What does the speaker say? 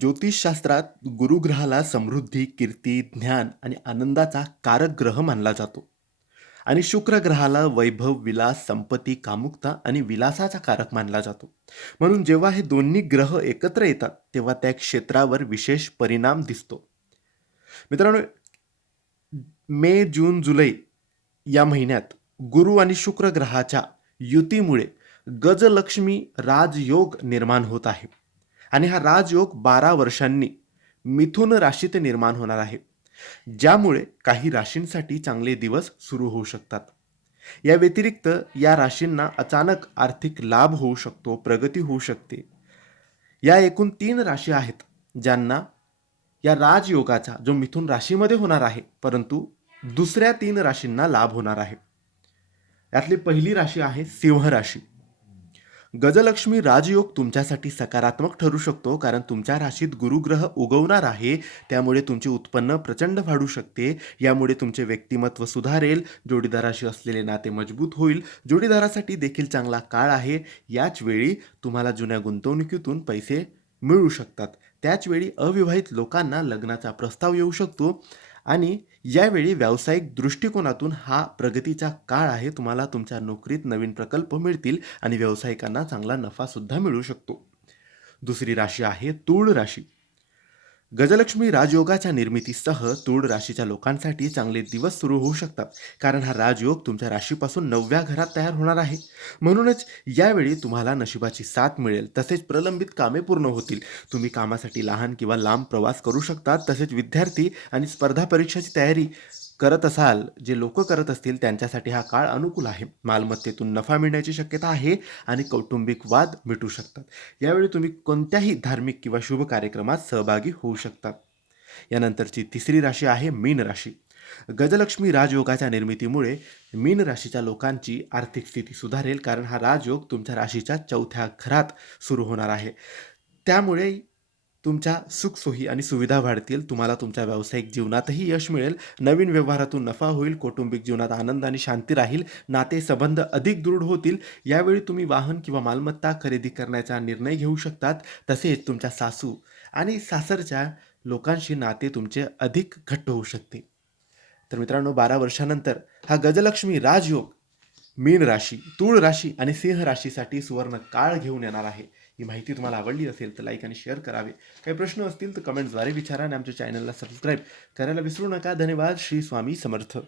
ज्योतिषशास्त्रात गुरुग्रहाला समृद्धी कीर्ती ज्ञान आणि आनंदाचा कारक ग्रह मानला जातो. आणि शुक्र ग्रहाला वैभव विलास संपत्ती कामुकता आणि विलासाचा कारक मानला जातो. म्हणून जेव्हा हे दोन्ही ग्रह एकत्र येतात तेव्हा त्या क्षेत्रावर विशेष परिणाम दिसतो. मित्रांनो मे जून जुलै या महिन्यात गुरु आणि शुक्र ग्रहाच्या युतीमुळे गजलक्ष्मी राजयोग निर्माण होत आहे. आणि हा राजयोग बारा वर्षांनी मिथुन राशीत निर्माण होणार आहे ज्यामुळे काही राशींसाठी चांगले दिवस सुरू होऊ शकतात. या व्यतिरिक्त या राशींना अचानक आर्थिक लाभ होऊ शकतो प्रगती होऊ शकते. या एकूण तीन राशी आहेत ज्यांना या राजयोगाचा जो मिथुन राशीमध्ये होणार आहे परंतु दुसऱ्या तीन राशींना लाभ होणार आहे. यातली पहिली राशी आहे सिंह राशी. गजलक्ष्मी राजयोग तुमच्यासाठी सकारात्मक ठरू शकतो कारण तुमच्या राशीत गुरुग्रह उगवणार आहे. त्यामुळे तुमचे उत्पन्न प्रचंड वाढू शकते. यामुळे तुमचे व्यक्तिमत्व सुधारेल. जोडीदाराशी असलेले नाते मजबूत होईल. जोडीदारासाठी देखील चांगला काळ आहे. याच वेळी तुम्हाला जुन्या गुंतवणुकीतून पैसे मिळू शकतात. त्याचवेळी अविवाहित लोकांना लग्नाचा प्रस्ताव येऊ शकतो. आणि यावेळी व्यावसायिक दृष्टिकोनातून हा प्रगतीचा काळ आहे. तुम्हाला तुमच्या नोकरीत नवीन प्रकल्प मिळतील आणि व्यावसायिकांना चांगला नफासुद्धा मिळू शकतो. दुसरी राशी आहे तूळ राशी. गजलक्ष्मी राजयोगाच्या निर्मितीसह तूळ राशीच्या लोकांसाठी चांगले दिवस सुरू होऊ शकतात. कारण हा राजयोग तुमच्या राशीपासून नवव्या घरात तयार होणार आहे. म्हणूनच यावेळी तुम्हाला नशिबाची साथ मिळेल. तसेच प्रलंबित कामे पूर्ण होतील. तुम्ही कामासाठी लहान किंवा लांब प्रवास करू शकतात तसेच विद्यार्थी आणि स्पर्धा परीक्षेची तयारी करत असाल जे लोक करत असतील त्यांच्यासाठी हा काळ अनुकूल आहे. मालमत्तेतून नफा मिळण्याची शक्यता आहे आणि कौटुंबिक वाद मिटू शकतात. यावेळी तुम्ही कोणत्याही धार्मिक किंवा शुभ कार्यक्रमात सहभागी होऊ शकतात यानंतरची तिसरी राशी आहे मीन राशी. गजलक्ष्मी राजयोगाच्या निर्मितीमुळे मीन राशीच्या लोकांची आर्थिक स्थिती सुधारेल कारण हा राजयोग तुमच्या राशीच्या चौथ्या घरात सुरू होणार आहे. त्यामुळे तुमच्या सुखसोयी आणि सुविधा वाढतील तुम्हाला तुमच्या व्यावसायिक जीवनातही यश मिळेल नवीन व्यवहारातून नफा होईल कौटुंबिक जीवनात आनंद आणि शांती राहील नाते संबंध अधिक दृढ होतील यावेळी तुम्ही वाहन किंवा मालमत्ता खरेदी करण्याचा निर्णय घेऊ शकतात तसेच तुमच्या सासू आणि सासरच्या लोकांशी नाते तुमचे अधिक घट्ट होऊ शकते. तर मित्रांनो बारा वर्षानंतर हा गजलक्ष्मी राजयोग मीन राशी तूळ राशी आणि सिंह राशीसाठी सुवर्ण काळ घेऊन येणार आहे. ही माहिती तुम्हाला आवडली असेल तर लाईक आणि शेअर करावे. काही प्रश्न असतील तर कमेंटद्वारे विचारा आणि आमच्या चॅनलला सबस्क्राईब करायला विसरू नका. धन्यवाद. श्री स्वामी समर्थ.